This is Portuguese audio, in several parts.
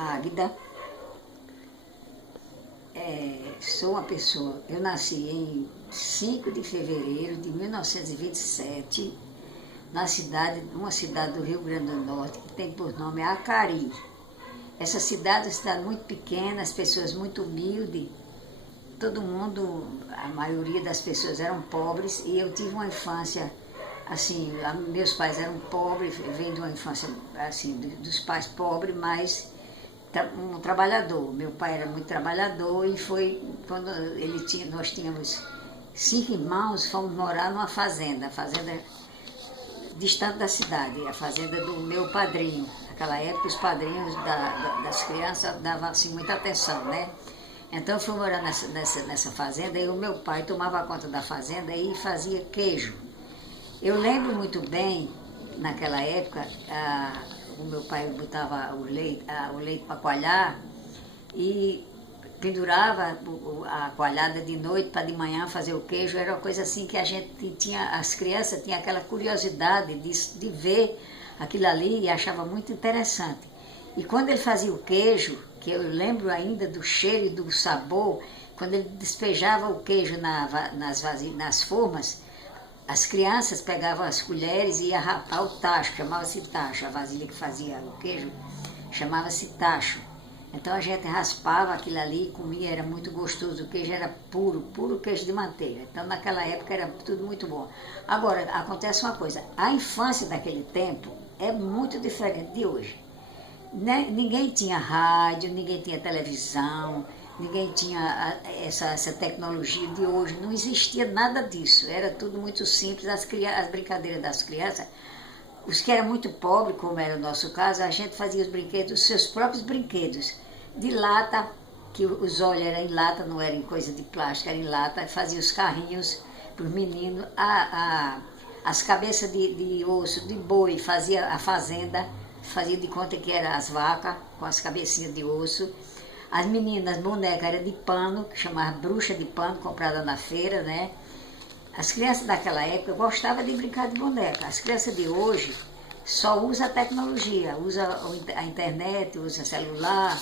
Águida. Sou uma pessoa, eu nasci em 5 de fevereiro de 1927, uma cidade do Rio Grande do Norte, que tem por nome Acari. Essa cidade é uma cidade muito pequena, as pessoas muito humildes, todo mundo, a maioria das pessoas eram pobres, e eu tive uma infância, assim, meus pais eram pobres, venho de uma infância, assim, dos pais pobres, mas um trabalhador. Meu pai era muito trabalhador e foi quando nós tínhamos 5 irmãos, fomos morar numa fazenda, a fazenda distante da cidade, a fazenda do meu padrinho. Naquela época os padrinhos das crianças davam assim, muita atenção, né? Então eu fui morar nessa fazenda e o meu pai tomava conta da fazenda e fazia queijo. Eu lembro muito bem, naquela época, o meu pai botava o leite para coalhar e pendurava a coalhada de noite para de manhã fazer o queijo. Era uma coisa assim que a gente tinha, as crianças tinham aquela curiosidade de ver aquilo ali e achava muito interessante. E quando ele fazia o queijo, que eu lembro ainda do cheiro e do sabor, quando ele despejava o queijo nas formas, as crianças pegavam as colheres e iam rapar o tacho, chamava-se tacho, a vasilha que fazia o queijo chamava-se tacho. Então a gente raspava aquilo ali e comia, era muito gostoso, o queijo era puro queijo de manteiga. Então naquela época era tudo muito bom. Agora, acontece uma coisa, a infância daquele tempo é muito diferente de hoje. Ninguém tinha rádio, ninguém tinha televisão, ninguém tinha essa tecnologia de hoje, não existia nada disso, era tudo muito simples, as brincadeiras das crianças, os que eram muito pobres, como era o nosso caso, a gente fazia os brinquedos, os seus próprios brinquedos, de lata, que os olhos eram em lata, não eram em coisa de plástico, era em lata, fazia os carrinhos para os meninos, as cabeças de osso, de boi, fazia a fazenda, fazia de conta que eram as vacas, com as cabecinhas de osso. As meninas, bonecas eram de pano, que chamava bruxa de pano, comprada na feira, né? As crianças daquela época gostavam de brincar de boneca. As crianças de hoje só usam a tecnologia, usam a internet, usam celular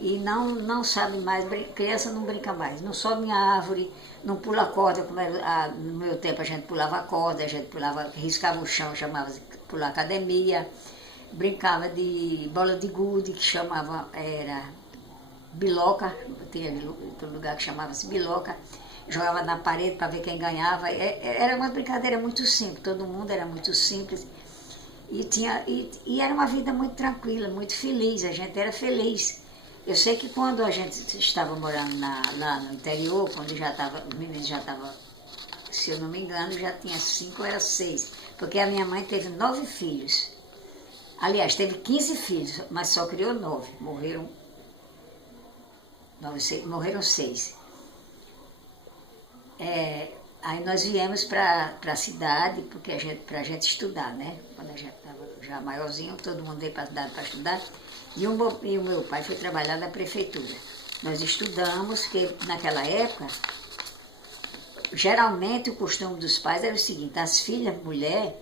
e não sabem mais, criança não brinca mais, não sobe em árvore, não pula corda, como era, no meu tempo a gente pulava corda, a gente riscava o chão, chamava-se pular academia, brincava de bola de gude, que era biloca, tinha um lugar que chamava-se biloca, jogava na parede para ver quem ganhava. Era uma brincadeira muito simples, todo mundo era muito simples e era uma vida muito tranquila, muito feliz, a gente era feliz. Eu sei que quando a gente estava morando lá no interior, quando os meninos já estavam, se eu não me engano, já tinha 5 ou era 6, porque a minha mãe teve 9 filhos. Aliás, teve 15 filhos, mas só criou 9, morreram 6. Aí nós viemos para a cidade, para a gente estudar, né? Quando a gente estava já maiorzinho, todo mundo veio para a cidade para estudar. E o meu pai foi trabalhar na prefeitura. Nós estudamos, que naquela época, geralmente o costume dos pais era o seguinte, as filhas, mulher,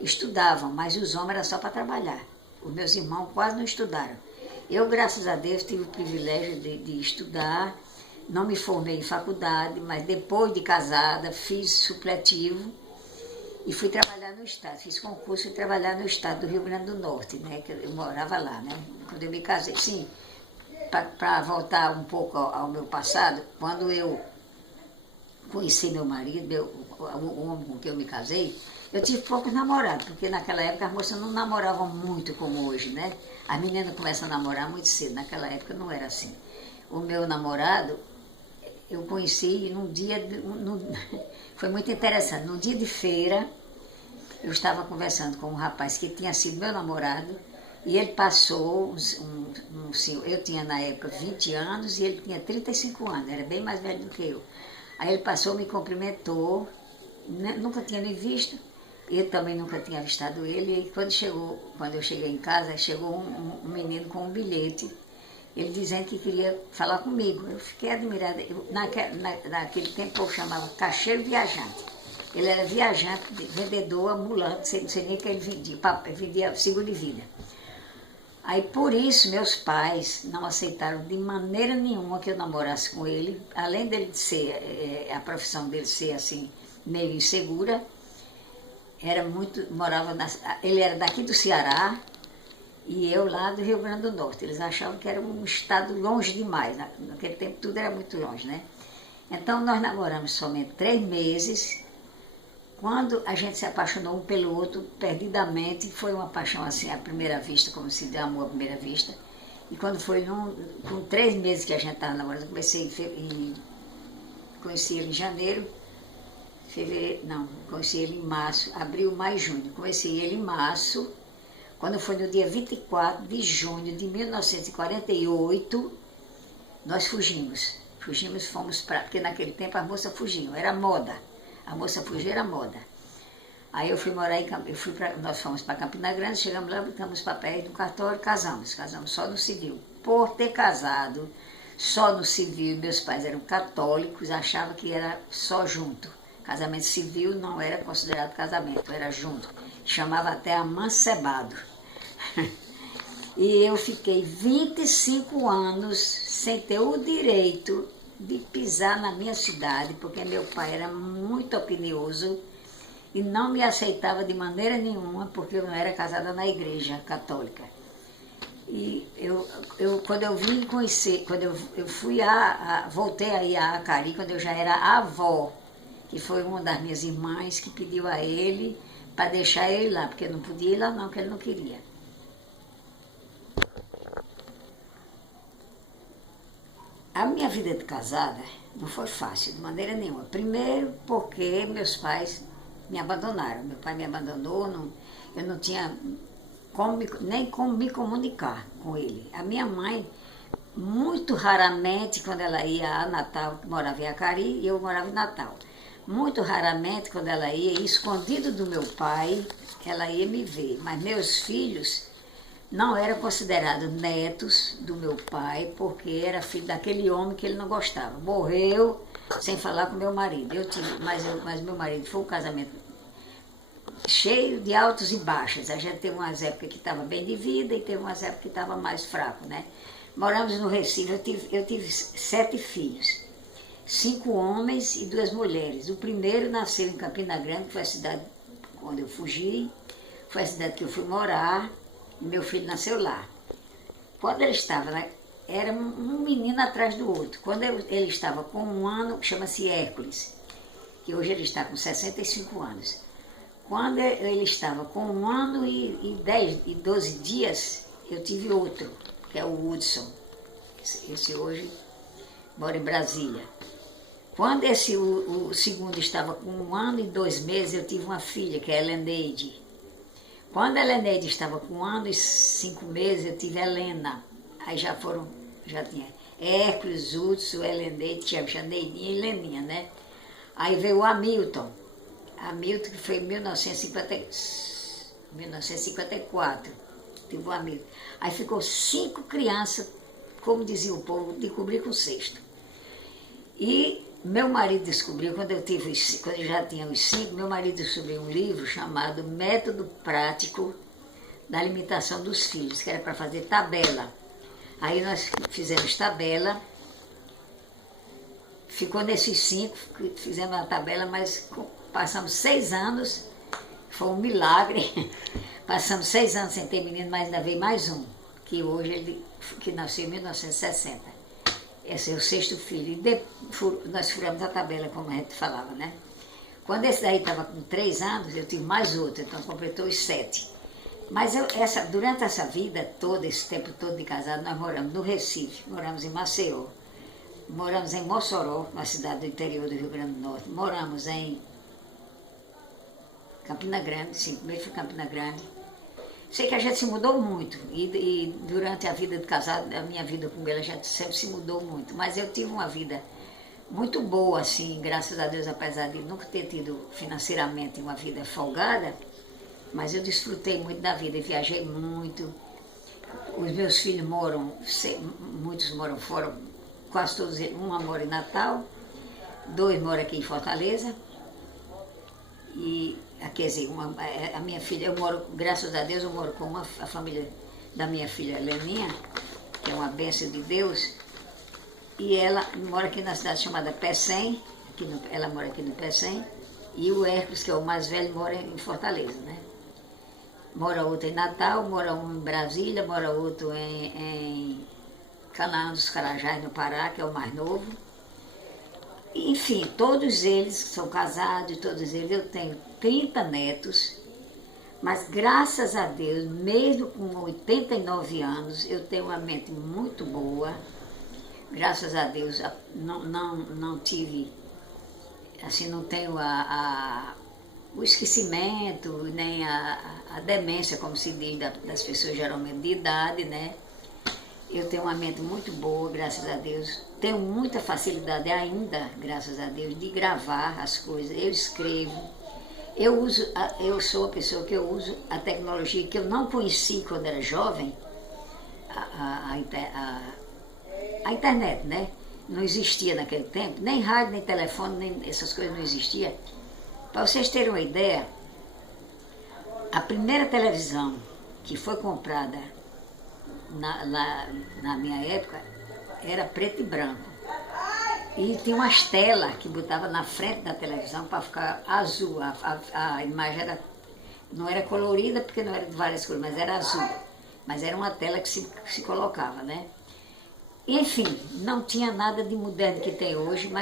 estudavam, mas os homens era só para trabalhar. Os meus irmãos quase não estudaram. Eu, graças a Deus, tive o privilégio de estudar, não me formei em faculdade, mas depois de casada, fiz supletivo e fui trabalhar no estado. Fiz concurso e fui trabalhar no estado do Rio Grande do Norte, né, que eu morava lá, né, quando eu me casei. Sim, para voltar um pouco ao meu passado, quando eu conheci meu marido, o homem com quem eu me casei, eu tive poucos namorados, porque naquela época as moças não namoravam muito como hoje, né? As meninas começam a namorar muito cedo, naquela época não era assim. O meu namorado, eu conheci num dia, foi muito interessante, num dia de feira, eu estava conversando com um rapaz que tinha sido meu namorado, e ele passou, eu tinha na época 20 anos e ele tinha 35 anos, era bem mais velho do que eu. Aí ele passou, me cumprimentou, nunca tinha me visto, eu também nunca tinha avistado ele, e quando eu cheguei em casa, chegou um menino com um bilhete, ele dizendo que queria falar comigo. Eu fiquei admirada. Naquele tempo eu chamava caixeiro viajante. Ele era viajante, vendedor ambulante, não sei nem o que ele vendia seguro de vida. Aí por isso meus pais não aceitaram de maneira nenhuma que eu namorasse com ele, além dele ser, a profissão dele ser assim, meio insegura, ele era daqui do Ceará e eu lá do Rio Grande do Norte. Eles achavam que era um estado longe demais, naquele tempo tudo era muito longe, né? Então nós namoramos somente 3 meses. Quando a gente se apaixonou um pelo outro perdidamente, foi uma paixão assim à primeira vista, como se deu amor à primeira vista. E quando foi com 3 meses que a gente estava namorando, eu conheci ele em janeiro, fevereiro, não, conheci ele em março, abril, maio, junho. Conheci ele em março, quando foi no dia 24 de junho de 1948, nós fugimos. Fomos porque naquele tempo as moças fugiam, era moda. A moça fugir era moda. Aí eu fui morar nós fomos para Campina Grande, chegamos lá, botamos papéis no cartório, casamos só no civil. Por ter casado só no civil, meus pais eram católicos, achavam que era só junto. Casamento civil não era considerado casamento, era junto. Chamava até amancebado. E eu fiquei 25 anos sem ter o direito de pisar na minha cidade, porque meu pai era muito opinioso e não me aceitava de maneira nenhuma, porque eu não era casada na igreja católica. E quando eu vim conhecer, quando eu fui voltei aí a Acari, quando eu já era avó, que foi uma das minhas irmãs que pediu a ele para deixar ele lá, porque eu não podia ir lá não, porque ele não queria. A minha vida de casada não foi fácil, de maneira nenhuma. Primeiro porque meus pais me abandonaram. Meu pai me abandonou, eu não tinha nem como me comunicar com ele. A minha mãe, muito raramente, quando ela ia a Natal, morava em Acari e eu morava em Natal, muito raramente, quando ela ia, escondido do meu pai, ela ia me ver. Mas meus filhos não eram considerados netos do meu pai, porque era filho daquele homem que ele não gostava. Morreu sem falar com meu marido. Mas meu marido foi um casamento cheio de altos e baixos. A gente teve umas épocas que estava bem de vida e teve umas épocas que estava mais fraco, né? Moramos no Recife, eu tive 7 filhos. 5 homens e 2 mulheres. O primeiro nasceu em Campina Grande, que foi a cidade onde eu fugi, foi a cidade que eu fui morar. E meu filho nasceu lá. Quando ele estava lá, era um menino atrás do outro. Quando ele estava com 1 ano, chama-se Hércules, que hoje ele está com 65 anos. Quando ele estava com 1 ano e 12 dias, eu tive outro, que é o Hudson. Esse hoje mora em Brasília. Quando o segundo estava com 1 ano e 2 meses, eu tive uma filha, que é a Heleneide. Quando a Heleneide estava com 1 ano e 5 meses, eu tive a Helena. Aí já tinha Hércules, Hudson, Heleneide, tinha Janeidinha e Heleninha, né? Aí veio o Hamilton. Hamilton, que foi em 1954, tive o Hamilton. Aí ficou 5 crianças, como dizia o povo, de cobrir com cesto. E meu marido descobriu, quando eu já tinha os 5, meu marido descobriu um livro chamado Método Prático da Alimentação dos Filhos, que era para fazer tabela. Aí nós fizemos tabela, ficou nesses 5, fizemos a tabela, mas passamos 6 anos, foi um milagre, passamos 6 anos sem ter menino, mas ainda veio mais um, que nasceu em 1960. Esse é o 6º filho. E nós furamos a tabela, como a gente falava, né? Quando esse daí estava com 3 anos, eu tive mais outro, então completou os 7. Mas durante essa vida toda, esse tempo todo de casado, nós moramos no Recife, moramos em Maceió, moramos em Mossoró, uma cidade do interior do Rio Grande do Norte, moramos em Campina Grande, sim, primeiro foi Campina Grande. Sei que a gente se mudou muito e durante a vida de casado, a minha vida com ele, a gente sempre se mudou muito. Mas eu tive uma vida muito boa, assim, graças a Deus, apesar de nunca ter tido financeiramente uma vida folgada, mas eu desfrutei muito da vida e viajei muito. Os meus filhos muitos moram fora, quase todos eles. Um mora em Natal, 2 moram aqui em Fortaleza. Quer dizer, a minha filha, graças a Deus, eu moro com a família da minha filha Heleninha, que é uma bênção de Deus, e ela mora aqui na cidade chamada Pecém, ela mora aqui no Pecém, e o Hércules, que é o mais velho, mora em Fortaleza, né? Mora outro em Natal, mora um em Brasília, mora outro em Canaã dos Carajás, no Pará, que é o mais novo. Enfim, todos eles são casados, todos eles, eu tenho 30 netos, mas graças a Deus, mesmo com 89 anos, eu tenho uma mente muito boa. Graças a Deus, não tive, assim, não tenho o esquecimento, nem a demência, como se diz, das pessoas geralmente de idade, né? Eu tenho uma mente muito boa, graças a Deus. Tenho muita facilidade ainda, graças a Deus, de gravar as coisas. Eu escrevo. Eu sou a pessoa que eu uso a tecnologia que eu não conheci quando era jovem, a internet, né? Não existia naquele tempo, nem rádio, nem telefone, nem essas coisas não existiam. Para vocês terem uma ideia, a primeira televisão que foi comprada na minha época era preto e branco. E tinha umas telas que botava na frente da televisão para ficar azul. A imagem não era colorida, porque não era de várias cores, mas era azul. Mas era uma tela que se colocava, né? Enfim, não tinha nada de moderno que tem hoje,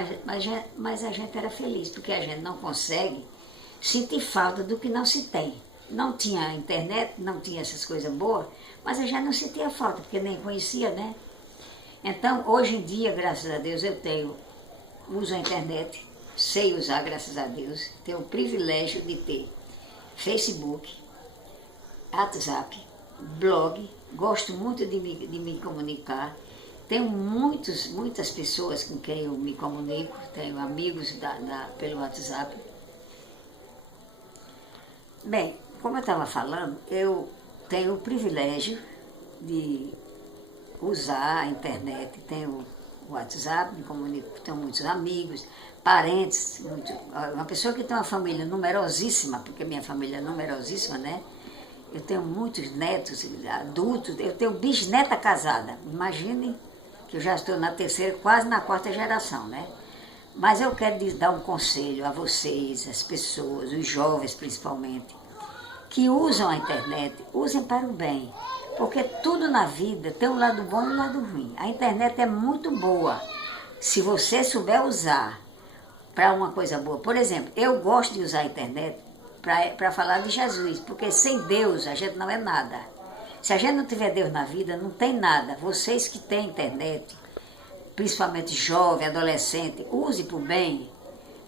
mas a gente era feliz, porque a gente não consegue sentir falta do que não se tem. Não tinha internet, não tinha essas coisas boas, mas a gente não sentia falta, porque nem conhecia, né? Então, hoje em dia, graças a Deus, uso a internet, sei usar, graças a Deus, tenho o privilégio de ter Facebook, WhatsApp, blog, gosto muito de me comunicar, tenho muitas pessoas com quem eu me comunico, tenho amigos pelo WhatsApp. Bem, como eu estava falando, eu tenho o privilégio de usar a internet, tenho o WhatsApp, me comunico, tenho muitos amigos, parentes, uma pessoa que tem uma família numerosíssima, porque minha família é numerosíssima, né? Eu tenho muitos netos, adultos, eu tenho bisneta casada, imagine que eu já estou na terceira, quase na quarta geração, né? Mas eu quero dar um conselho a vocês, as pessoas, os jovens principalmente, que usam a internet, usem para o bem. Porque tudo na vida tem um lado bom e um lado ruim. A internet é muito boa, se você souber usar para uma coisa boa. Por exemplo, eu gosto de usar a internet para falar de Jesus, porque sem Deus a gente não é nada. Se a gente não tiver Deus na vida, não tem nada. Vocês que têm internet, principalmente jovem, adolescente, use para o bem,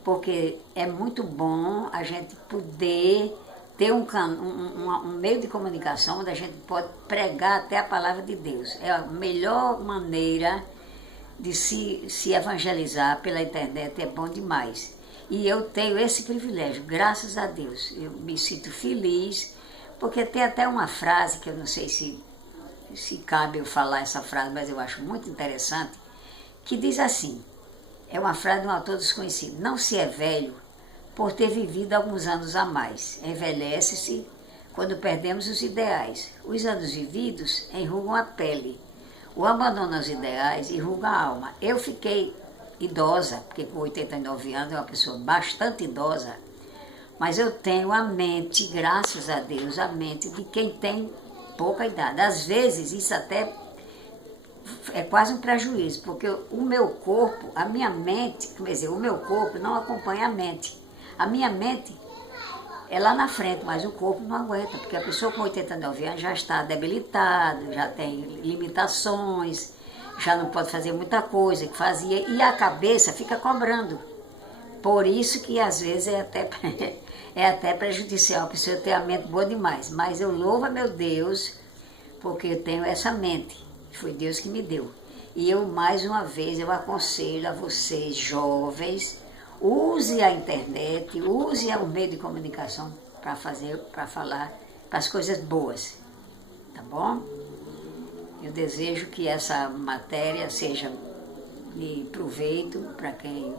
porque é muito bom a gente poder ter um meio de comunicação onde a gente pode pregar até a palavra de Deus. É a melhor maneira de se evangelizar pela internet, é bom demais. E eu tenho esse privilégio, graças a Deus. Eu me sinto feliz, porque tem até uma frase, que eu não sei se cabe eu falar essa frase, mas eu acho muito interessante, que diz assim, é uma frase de um autor desconhecido: não se é velho por ter vivido alguns anos a mais. Envelhece-se quando perdemos os ideais. Os anos vividos enrugam a pele. O abandono aos ideais enruga a alma. Eu fiquei idosa, porque com 89 anos é uma pessoa bastante idosa, mas eu tenho a mente, graças a Deus, a mente de quem tem pouca idade. Às vezes isso até é quase um prejuízo, porque o meu corpo, a minha mente, quer dizer, o meu corpo não acompanha a mente. A minha mente é lá na frente, mas o corpo não aguenta, porque a pessoa com 89 anos já está debilitada, já tem limitações, já não pode fazer muita coisa que fazia, e a cabeça fica cobrando. Por isso que às vezes é até prejudicial a pessoa ter a mente boa demais. Mas eu louvo a meu Deus, porque eu tenho essa mente, foi Deus que me deu. E eu, mais uma vez, eu aconselho a vocês, jovens, use a internet, use o meio de comunicação para falar para as coisas boas, tá bom? Eu desejo que essa matéria seja de proveito para quem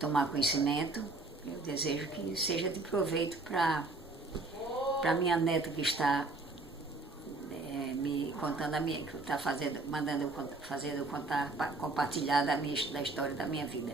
tomar conhecimento. Eu desejo que seja de proveito para minha neta que está contando a minha, que está fazendo, mandando eu fazendo eu contar, compartilhar da história da minha vida.